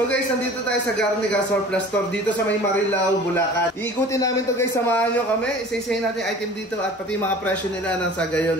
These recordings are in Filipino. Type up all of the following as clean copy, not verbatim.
So guys, nandito tayo sa Garnica Surplus Store dito sa may Marilao, Bulacan. Iikutin namin to guys, samahan nyo kami. Isa-isahin natin item dito at pati mga presyo nila nang sa gayon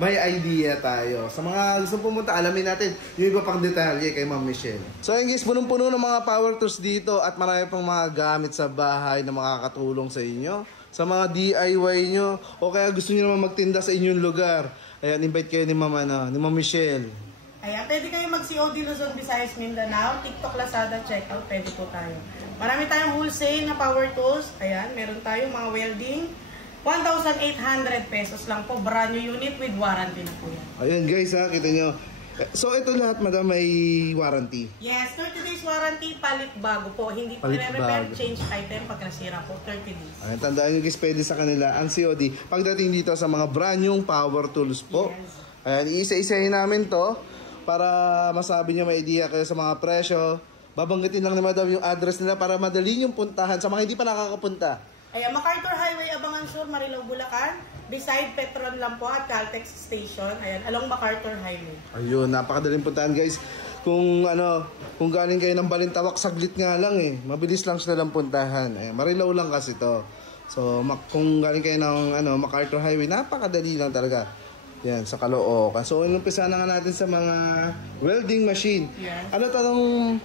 may idea tayo. Sa mga gusto pumunta, alamin natin yung iba pang detalye kay Ma'am Michelle. So ayun guys, punong-puno ng mga power tools dito at marami pang mga gamit sa bahay na makakatulong sa inyo. Sa mga DIY nyo o kaya gusto nyo naman magtinda sa inyong lugar. Ayan, invite kayo ni Ma'am Michelle. Ayan, pwede kayo mag-COD Luzon, Visayas, Mindanao, TikTok, Lazada, checkout, pwede po tayo. Marami tayong wholesale na power tools. Ayan, meron tayong mga welding. 1,800 pesos lang po, brand new unit with warranty na po yan. Ayan guys ha, kita nyo. So ito lahat madam may warranty? Yes, 30 days warranty, palit bago po. Hindi po repair, change item pag nasira po, 30 days. Ayan, tandaan nyo guys, pwede sa kanila ang COD. Pagdating dito sa mga brand new power tools po. Yes. Ayan, iisa-isahin namin to. Para masabi nyo may idea kayo sa mga presyo. Babanggitin lang naman daw yung address nila para madali yung puntahan sa mga hindi pa nakakapunta. Ayan, MacArthur Highway, Abangan Sur, Marilao, Bulacan. Beside Petron lang po at Caltex Station. Ayan, along MacArthur Highway. Ayun, napakadaling puntahan guys. Kung galing kayo ng Balintawak, saglit nga lang Mabilis lang sila lang puntahan. Ayan, Marilao lang kasi to. So, kung galing kayo ng MacArthur Highway, napakadali lang talaga. Yan, sa Caloocan. So, inumpisa na nga natin sa mga welding machine. Yes. Ano tanong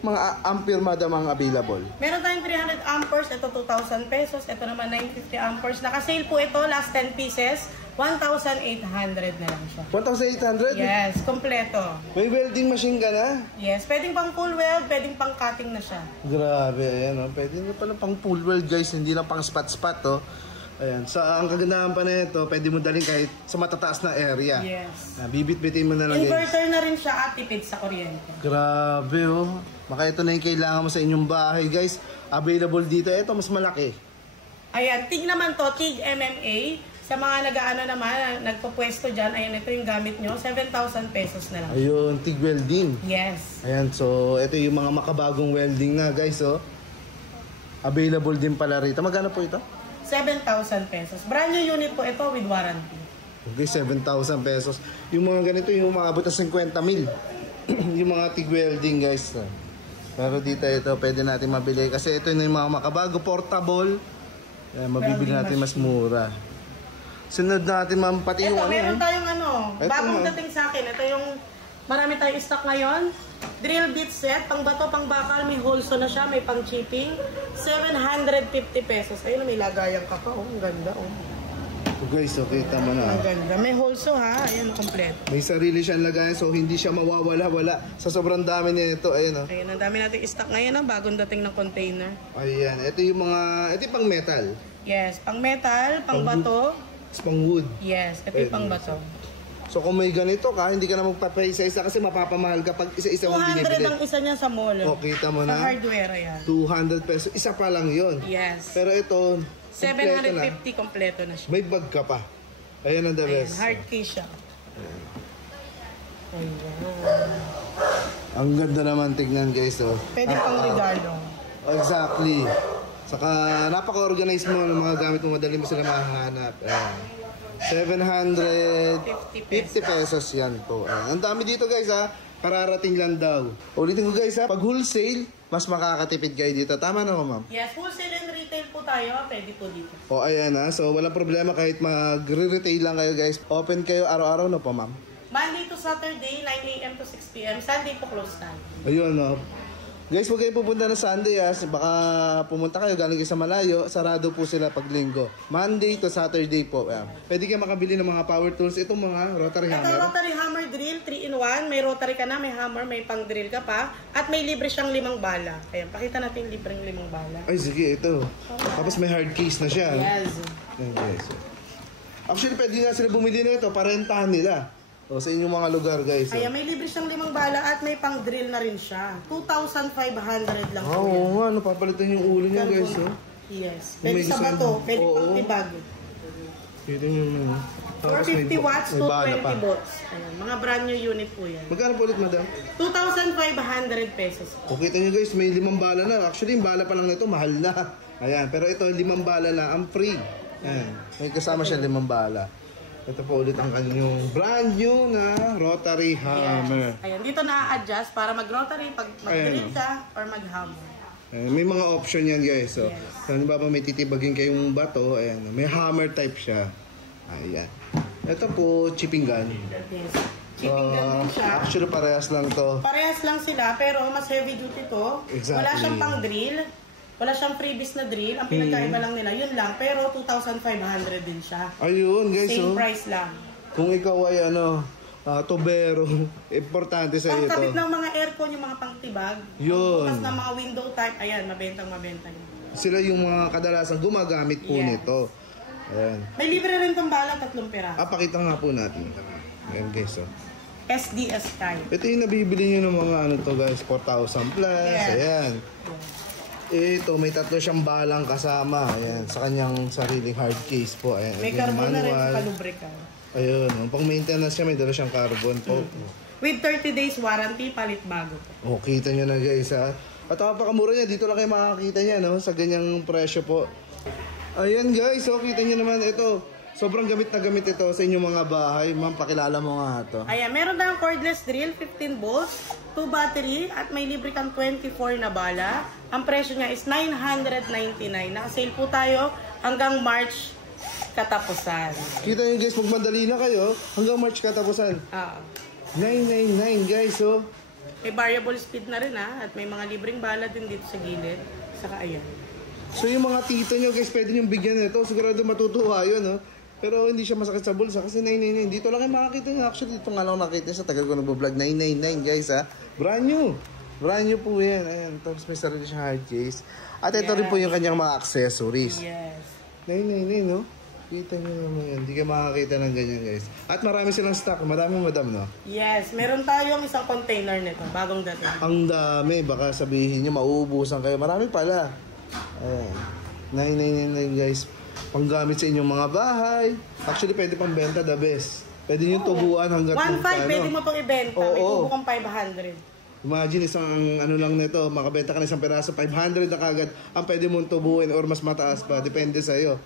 mga ampere madam ang available? Meron tayong 300 amperes. Ito 2,000 pesos. Ito naman 950 amperes. Naka-sale po ito. Last 10 pieces. 1,800 na lang siya. 1,800? Yes, kompleto. May welding machine ka na? Yes, pwedeng pang full weld, pwedeng pang cutting na siya. Grabe, ayan Pwede na pala pang full weld guys. Hindi lang pang spot-spot Ayan, so ang kagandahan pa na ito, pwede mo dalhin kahit sa matataas na area. Yes. Bibit-bitin mo na lang inverter na rin siya at tipid sa kuryente. Grabe Baka ito na yung kailangan mo sa inyong bahay guys. Available dito, ito mas malaki. Ayan, TIG naman to, TIG MMA. Sa mga nag-aano naman, nagpo-pwesto dyan, ayan, ito yung gamit nyo, 7,000 pesos na lang. Ayun, TIG welding. Yes. Ayan, so ito yung mga makabagong welding na guys Available din pala rito. Magkano po ito? 7,000 pesos. Brand new unit po ito with warranty. Okay, 7,000 pesos. Yung mga ganito, yung maabot na 50 mil. Yung mga TIG welding guys. Pero dito ito, pwede natin mabili. Kasi ito yung mga makabago, portable. Mabibili natin mas mura. Sunod natin ma'am, pati yung meron tayong bagong dating sa akin. Ito yung marami tayong stock ngayon. Drill bit set, pang bato, pang bakal, may holso na siya, may pang chipping. 750 pesos. Ayun, may lagayan ka pa. Ang ganda guys, kita mo na. Ang ganda. May holso ha. Ayan, kompleto. May sarili siyang lagayan so hindi siya mawawala-wala sa sobrang dami nito. Ayan Ayan, ang dami nating stock ngayon bagong dating ng container. Ayan, ito yung pang metal. Yes, pang metal, pang bato. Pang wood. Yes, ito yung pang bato. So kung may ganito ka, hindi ka na magpapa-isa-isa kasi mapapamahal ka pag isa-isa mong binibili. 200 ang isa niya sa mall. Kita mo na. Sa hardware, yan. 200 pesos. Isa pa lang yun. Yes. Pero ito, 750 kompleto na siya. may bag ka pa. Ayan ang the best. Hard case siya. Ayan. Ang ganda naman tignan guys. Pwede pang regalo. Exactly. Saka napaka-organize mo ng mga gamit mo, madali mo sila mahanap. Ayan. 750 pesos yan po. Ang dami dito guys kararating lang daw. Ulitin ko guys pag wholesale, mas makakatipid kayo dito. Tama na ma'am? Yes, wholesale and retail po tayo. Pwede po dito. Ayan so walang problema kahit magre-retail lang kayo guys. Open kayo araw-araw na po ma'am? Monday to Saturday, 9 AM to 6 PM. Sunday po close time. Ayun Guys, huwag kayo pupunta na Sunday baka pumunta kayo galing kayo sa malayo, sarado po sila pag linggo. Monday to Saturday po. Pwede kayo makabili ng mga power tools. Itong mga rotary hammer. Ito rotary hammer drill, 3-in-1. May rotary ka na, may hammer, may pang drill ka pa. At may libre siyang 5 bala. Ayan, pakita natin yung libreng 5 bala. Ay, sige, ito. Tapos may hard case na siya. Yes. Ayan, guys. Actually, pwede nga sila bumili na ito, parentahan nila. Sa inyong mga lugar, guys. Ayan, may libre siyang 5 bala at may pang drill na rin siya. 2,500 lang po yan. Oo nga, papalitan yung ulo niya, guys. Yes. Pwede sa bato, pwede pang tibag. Ito yung 450 watts to 20 volts. Ayan, mga brand new unit po yan. Magkano po ulit, madam? 2,500 pesos. O, kita nyo guys, may 5 bala na. Actually, yung bala pa lang nito, mahal na. Ayan, pero ito, 5 bala na, ang free. Ayan, may kasama siya 5 bala. Ito po ulit ang kanyang brand new na rotary hammer. Yes. Ayan, dito na-adjust para mag-rotary pag mag-drill ka or mag-hammer. May mga option yan guys. So, Yes. halimbawa may titibagin kayong bato, ayan, may hammer type siya. Ayan. Ito po, chipping gun. Yes. Chipping gun din siya. Actually, parehas lang to. Parehas lang sila, pero mas heavy duty to. Exactly. Wala siyang pang-drill. Wala siyang previous na drill. Ang pinagkaiba lang nila, yun lang. Pero 2,500 din siya. Ayun guys, Same price lang. kung ikaw ay tubero, importante sa iyo Pangkabit to. ng mga aircon, yung mga pangtibag. Yun. Tapos ng mga window type, ayan, mabentang-mabenta yun. Sila yung mga kadalasan gumagamit po Yes. nito. Ayan. May libre rin itong bala, 3 piraso. Pakita nga po natin. Ayan guys, SDS type. Ito yung nabibili nyo ng mga guys, 4,000 plus. Yes. Ayan. Ito, may 3 siyang balang kasama. Ayan, sa kanyang sariling hard case po. Ayan. May Ito yung carbon na rin manual. sa lubricant. Ayun, pang maintenance siya, may dala siyang carbon po. With 30 days warranty, palit bago. Kita nyo na guys ha. At napakamura niya, dito lang kayo makakita niya sa ganyang presyo po. Ayan guys, kita nyo naman ito. Sobrang gamit na gamit ito sa inyong mga bahay. Ma'am, pakilala mo nga ito. Ayan, meron tayong cordless drill, 15 volts, 2 battery, at may libre kang 24 na bala. Ang presyo niya is 999. Nakasale po tayo hanggang March katapusan. Kita nyo guys, magmadali na kayo. Hanggang March katapusan. 999 guys, May variable speed na rin at may mga libreng bala din dito sa gilid. Saka ayan. So yung mga tito nyo guys, pwede nyo bigyan nito. Sigurado matutuwa yun, Pero hindi siya masakit sa bulsa kasi 999. Dito lang kayo makakita nyo. Actually, dito nga lang nakita sa tagal ko nagbo-vlog. 999 guys, Brand new. Brand new po yan. Ayan. Tapos may sarili siyang hard case. At ito rin po yung kanyang mga accessories. Yes. 999, no? Kita nyo naman yan. Hindi ka makakita ng ganyan guys. At marami silang stock. Marami madam, no? Yes. Meron tayong isang container nito. Bagong dating. Ang dami. Baka sabihin nyo, mauubusan kayo. Marami pala. Ayan. 999 guys. Panggamit sa inyong mga bahay. Actually, pwede pang benta, the best. Pwede nyo tubuan hanggang 1.5 pwede mo itong ibenta. May tubo kang 500. Imagine isang lang nito, makabenta ka ng isang peraso, 500 na kagad ang pwede mong tubuin or mas mataas pa. Depende sa'yo.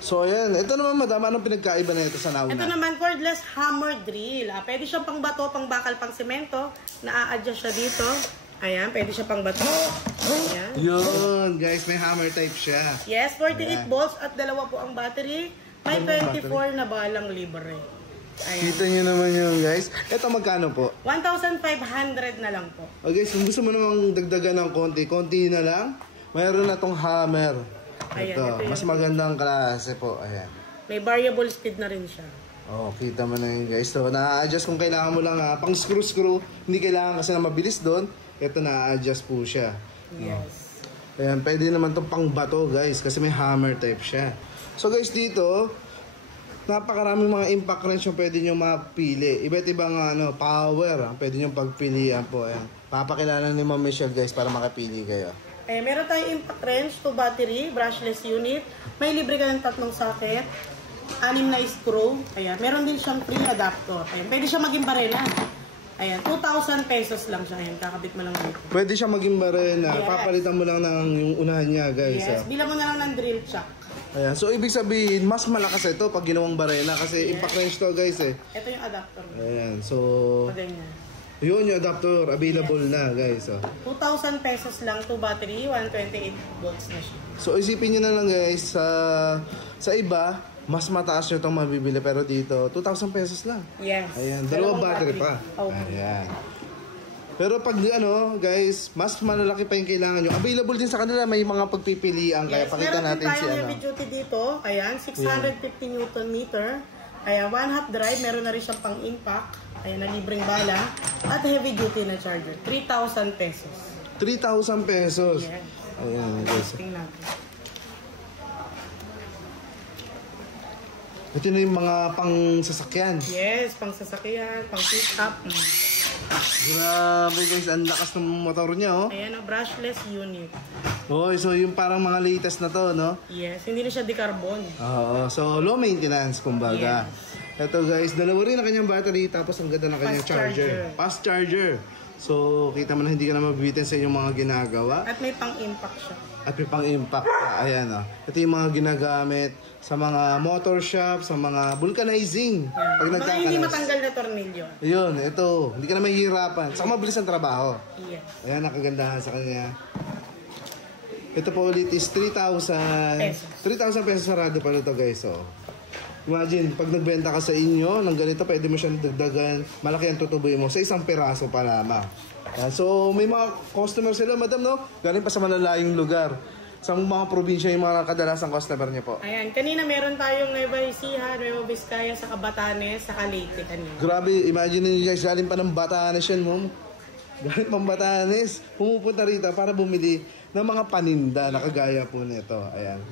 So, ayan. Ito naman, madam, anong pinagkaiba na ito sa nauna? Ito naman, cordless hammer drill. Pwede siyang pang bato, pang bakal, pang semento. Na-a-adjust siya dito. Ayan, pwede siya pang bato. Ayan. Yun, guys, may hammer type siya. Yes, 48 volts at 2 po ang battery. May 24 na balang libre. Ayan. Kita nyo naman yun, guys. Ito magkano po? 1,500 na lang po. Guys, kung gusto mo namang dagdagan ng konti na lang, mayroon na tong hammer. Ayan, Ito, ito yun. mas magandang klase po. Ayan. May variable speed na rin siya. Kita mo na yun, guys. So, na-adjust kung kailangan mo lang pang screw. Hindi kailangan kasi na mabilis doon. Ito na-adjust po siya. Yes. Ayan, pwede naman itong pang bato, guys. Kasi may hammer type siya. So, guys, dito, napakaraming mga impact wrench yung pwede nyo mapili. Iba't ibang power ang pwede nyo pagpilian po. Ayan. Papakilala ni Ma'am Michelle, guys, para makapili kayo. Meron tayong impact wrench, 2 battery, brushless unit. May libre ka ng 3 socket. 6 na screw. Ayan. Meron din siyang free adapter. Ayan. Pwede siya maging barena. Ayan. 2,000 pesos lang siya. Ayan. Kakabit mo lang dito. Pwede siya maging barena. Yes. Papalitan mo lang ng yung unahan niya, guys. Yes. Bilang mo na lang ng drill chuck. Ayan. So, ibig sabihin, mas malakas ito pag ginawang barena. Kasi impact wrench to, guys, Ito yung adapter. Ayan. So, Ganyan. yun yung adapter. Available na, guys. 2,000 pesos lang. 2 battery, 128 volts na siya. So, isipin nyo na lang, guys, sa iba, mas mataas nyo itong mabibili. Pero dito, 2,000 pesos lang. Yes. Ayan, dalawang battery pa. Okay. Ayan. Pero pag guys, mas malalaki pa yung kailangan nyo. Available din sa kanila, may mga pagpipilian. Kaya pakita natin si Meron din tayong heavy duty dito. Ayan, 650 Newton meter. Ayan, 1/2 drive. Meron na rin siyang pang impact. Ayan, na libreng bala. At heavy duty na charger. 3,000 pesos. 3,000 pesos. Yes. Ayan, guys. Tingnan natin. Ito na yung mga pang sasakyan. Yes, pang sasakyan, pang pick up. Grabe guys, ang lakas ng motor niya, Ayan, brushless unit. So yung parang mga latest na to, no? Yes, hindi na siya decarbon. Oo, so low maintenance, kumbaga. Ito guys, dalawa rin ang kanyang battery, tapos ang ganda ng kanyang Fast charger. Fast charger. So, kita mo na hindi ka na mabibitin sa inyong mga ginagawa. At may pang-impact siya. At may pang-impact pa. Ayan o. Ito yung mga ginagamit sa mga motor shop, sa mga vulcanizing. Pag Mga hindi nagkakalas. matanggal na tornilyo. Ayun, ito. Hindi ka na mahihirapan. Saka mabilis ang trabaho. Yes. Ayan, nakagandahan sa kanya. Ito po ulit is 3,000. Pesos. 3,000 pesos sarado pa nito guys. So, imagine, pag nagbenta ka sa inyo ng ganito, pwede mo siyang dagdagan. Malaki ang tutuboy mo sa isang piraso pa lamang. Ayan, so, may mga customer sila, madam, no? Galing pa sa malalayong lugar. Sa mga probinsya yung mga kadalasang customer niya po. Ayan, kanina meron tayong Nueva Ecija, Nueva Vizcaya, sa Batanes, sa Leyte kanina. Grabe, imagine niyo guys, galing pa ng Batanes yan, mom. Galing pang Batanes. Pumupunta rito para bumili ng mga paninda na kagaya po nito. Ayan.